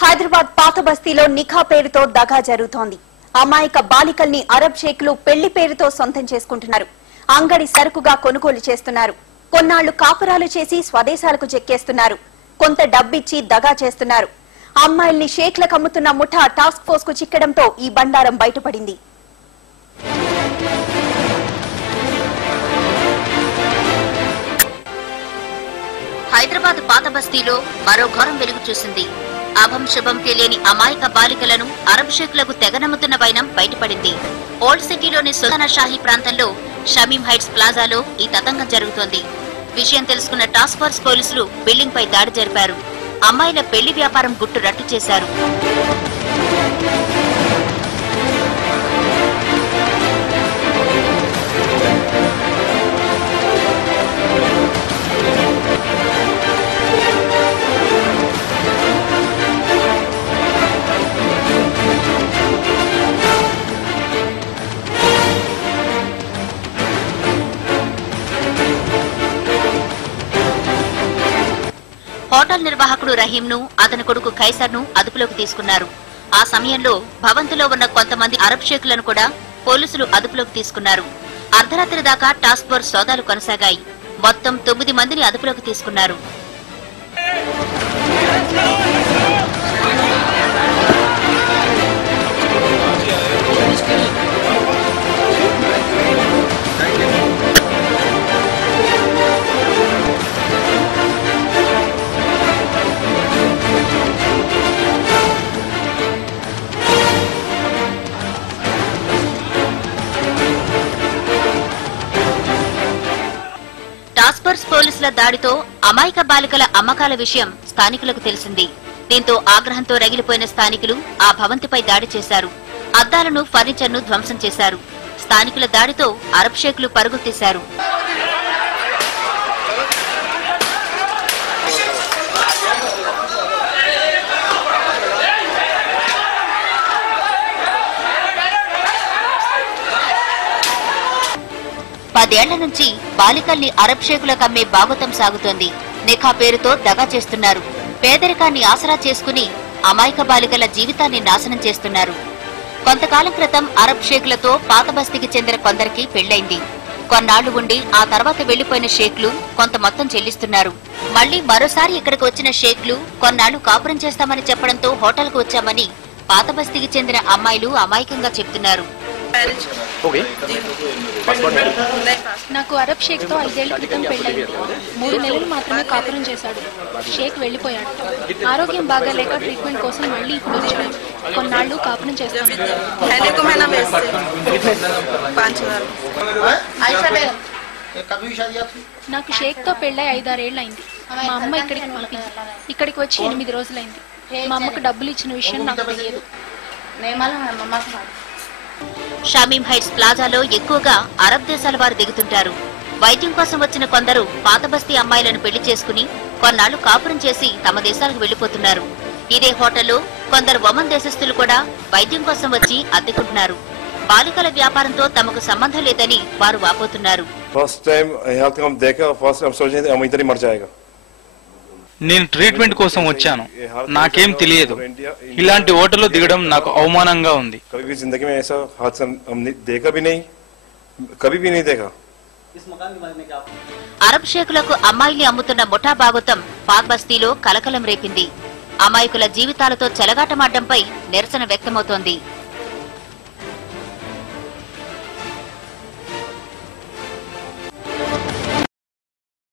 హైదరాబాద్ పాత బస్తీలో నిఖా పేరుతో దగా జరుగుతోంది. అమాయక బాలికల్ని అరబ్ షేక్లు పెళ్లి పేరుతో సొంతం చేసుకుంటున్నారు. అంగడి సరుకుగా కొనుగోలు చేస్తున్నారు. కొన్నాళ్లు కాపురాలు చేసి స్వదేశాలకు చెక్కేస్తున్నారు. కొంత డబ్బిచ్చి దగా చేస్తున్నారు. అమ్మాయిల్ని షేక్లకు అమ్ముతున్న ముఠా టాస్క్ ఫోర్స్ కు చిక్కడంతో ఈ బండారం బయటపడింది. హైదరాబాద్ పాత బస్తీలో మరో ఘోరం వెలుగు చూసింది. అభం శుభం తెలియని అమాయక బాలికలను అరబ్ షేక్లకు తెగనమ్ముతున్న వైనం బయటపడింది. ఓల్డ్ సిటీలోని సుల్తానా షాహీ ప్రాంతంలో షమీం హైట్స్ ప్లాజాలో ఈ తతంగం జరుగుతోంది. విషయం తెలుసుకున్న టాస్క్ ఫోర్స్ పోలీసులు బిల్డింగ్ పై దాడి జరిపారు. అమ్మాయిల పెళ్లి వ్యాపారం గుట్టు రట్టు చేశారు. హోటల్ నిర్వాహకుడు రహీంను, అతని కొడుకు ఖైసర్ను అదుపులోకి తీసుకున్నారు. ఆ సమయంలో భవంతిలో ఉన్న కొంతమంది అరబ్ షేక్లను కూడా పోలీసులు అదుపులోకి తీసుకున్నారు. అర్ధరాత్రి దాకా టాస్క్ ఫోర్స్ సోదాలు కొనసాగాయి. మొత్తం 9 మందిని అదుపులోకి తీసుకున్నారు. టాస్క్ ఫోర్స్ పోలీసుల దాడితో అమాయక బాలికల అమ్మకాల విషయం స్థానికులకు తెలిసింది. దీంతో ఆగ్రహంతో రగిలిపోయిన స్థానికులు ఆ భవంతిపై దాడి చేశారు. అద్దాలను, ఫర్నిచర్ను ధ్వంసం చేశారు. స్థానికుల దాడితో అరబ్ షేక్లు పరుగులు తీశారు. పదేళ్ల నుంచి బాలికల్ని అరబ్ షేకులకు అమ్మే భాగవతం సాగుతోంది. నిఖా పేరుతో దగా చేస్తున్నారు. పేదరికాన్ని ఆసరా చేసుకుని అమాయక బాలికల జీవితాన్ని నాశనం చేస్తున్నారు. కొంతకాలం క్రితం అరబ్ షేకులతో పాత బస్తీకి చెందిన కొందరికి పెళ్లైంది. కొన్నాళ్లు ఉండి ఆ తర్వాత వెళ్లిపోయిన షేక్లు కొంత మొత్తం చెల్లిస్తున్నారు. మళ్లీ మరోసారి ఇక్కడికి వచ్చిన షేక్లు కొన్నాళ్లు కాపురం చేస్తామని చెప్పడంతో హోటల్కు వచ్చామని పాత బస్తీకి చెందిన అమ్మాయిలు అమాయకంగా చెప్తున్నారు. నాకు అరబ్ షేక్ తో 5 ఏళ్ల క్రితం పెళ్లైంది. 3 నెలలు మాత్రమే కాపురం చేశాడు. షేక్ వెళ్లిపోయాడు. ఆరోగ్యం బాగాలేక ట్రీట్మెంట్ కోసం మళ్ళీ ఇప్పుడు వచ్చాడు. కొన్నాళ్లు కాపురం చేస్తాను. నాకు షేక్ తో పెళ్లై 5-6 ఏళ్ళు అయింది. మా అమ్మ ఇక్కడికి పంపింది. ఇక్కడికి వచ్చి 8 రోజులైంది. మా అమ్మకు డబ్బులు ఇచ్చిన విషయం నాకు తెలియదు. షమీం హైట్స్ ప్లాజాలో ఎక్కువగా అరబ్ దేశాల వారు దిగుతుంటారు. వైద్యం కోసం వచ్చిన కొందరు పాత బస్తీ అమ్మాయిలను పెళ్లి చేసుకుని కొన్నాళ్లు కాపురం చేసి తమ దేశాలకు వెళ్లిపోతున్నారు. ఇదే హోటల్లో కొందరు ఒమన్ దేశస్థులు కూడా వైద్యం కోసం వచ్చి అద్దెకుంటున్నారు. బాలికల వ్యాపారంతో తమకు సంబంధం లేదని వారు వాపోతున్నారు. నేను ట్రీట్మెంట్ కోసం వచ్చాను. నాకేం తెలియదు. ఇలాంటి హోటల్లో దిగడం నాకు అవమానంగా ఉంది. అరబ్ షేకులకు అమ్మాయిల్ని అమ్ముతున్న ముఠా భాగవతం పాక్ బస్తీలో కలకలం రేపింది. అమాయకుల జీవితాలతో చెలగాటమాడ్డంపై నిరసన వ్యక్తమవుతోంది.